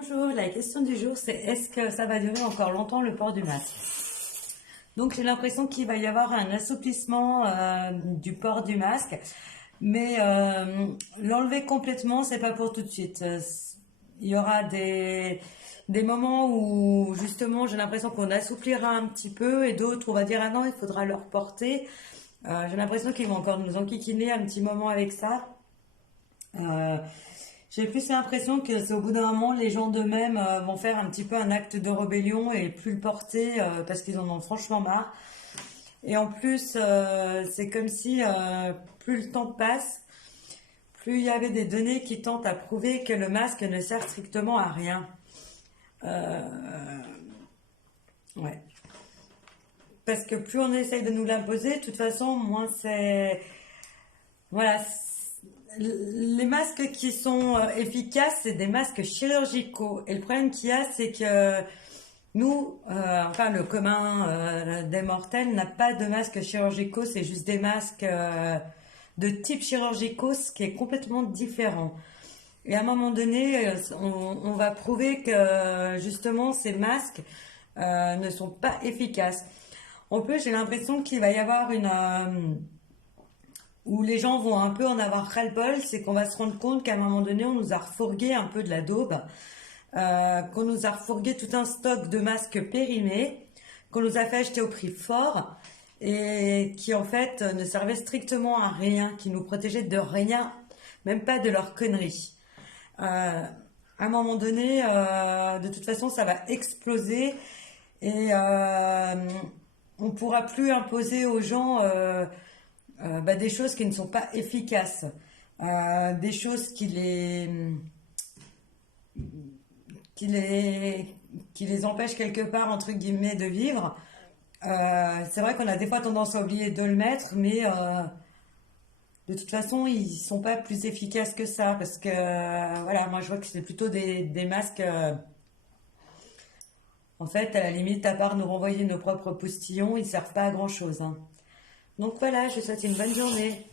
Bonjour, la question du jour c'est est-ce que ça va durer encore longtemps le port du masque? Donc j'ai l'impression qu'il va y avoir un assouplissement du port du masque, mais l'enlever complètement c'est pas pour tout de suite. Il y aura des moments où justement j'ai l'impression qu'on assouplira un petit peu et d'autres on va dire ah non il faudra le reporter. J'ai l'impression qu'ils vont encore nous enquiquiner un petit moment avec ça. Euh, j'ai plus l'impression que c'est au bout d'un moment, les gens d'eux-mêmes vont faire un petit peu un acte de rébellion et plus le porter parce qu'ils en ont franchement marre. Et en plus, c'est comme si plus le temps passe, plus il y avait des données qui tentent à prouver que le masque ne sert strictement à rien. Euh, ouais. Parce que plus on essaye de nous l'imposer, de toute façon, moins c'est... Voilà, les masques qui sont efficaces, c'est des masques chirurgicaux. Et le problème qu'il y a, c'est que nous, enfin le commun des mortels, n'a pas de masques chirurgicaux, c'est juste des masques de type chirurgicaux, ce qui est complètement différent. Et à un moment donné, on va prouver que justement ces masques ne sont pas efficaces. En plus, j'ai l'impression qu'il va y avoir où les gens vont un peu en avoir ras-le-bol, c'est qu'on va se rendre compte qu'à un moment donné, on nous a refourgué un peu de la daube, qu'on nous a refourgué tout un stock de masques périmés, qu'on nous a fait acheter au prix fort et qui en fait ne servaient strictement à rien, qui nous protégeaient de rien, même pas de leurs conneries. À un moment donné, de toute façon, ça va exploser et on pourra plus imposer aux gens des choses qui ne sont pas efficaces, des choses qui les, qui les empêchent quelque part, entre guillemets, de vivre. C'est vrai qu'on a des fois tendance à oublier de le mettre, mais de toute façon, ils sont pas plus efficaces que ça, parce que, voilà, moi je vois que c'est plutôt des masques, en fait, à la limite, à part nous renvoyer nos propres postillons, ils servent pas à grand-chose, hein. Donc voilà, je vous souhaite une bonne journée.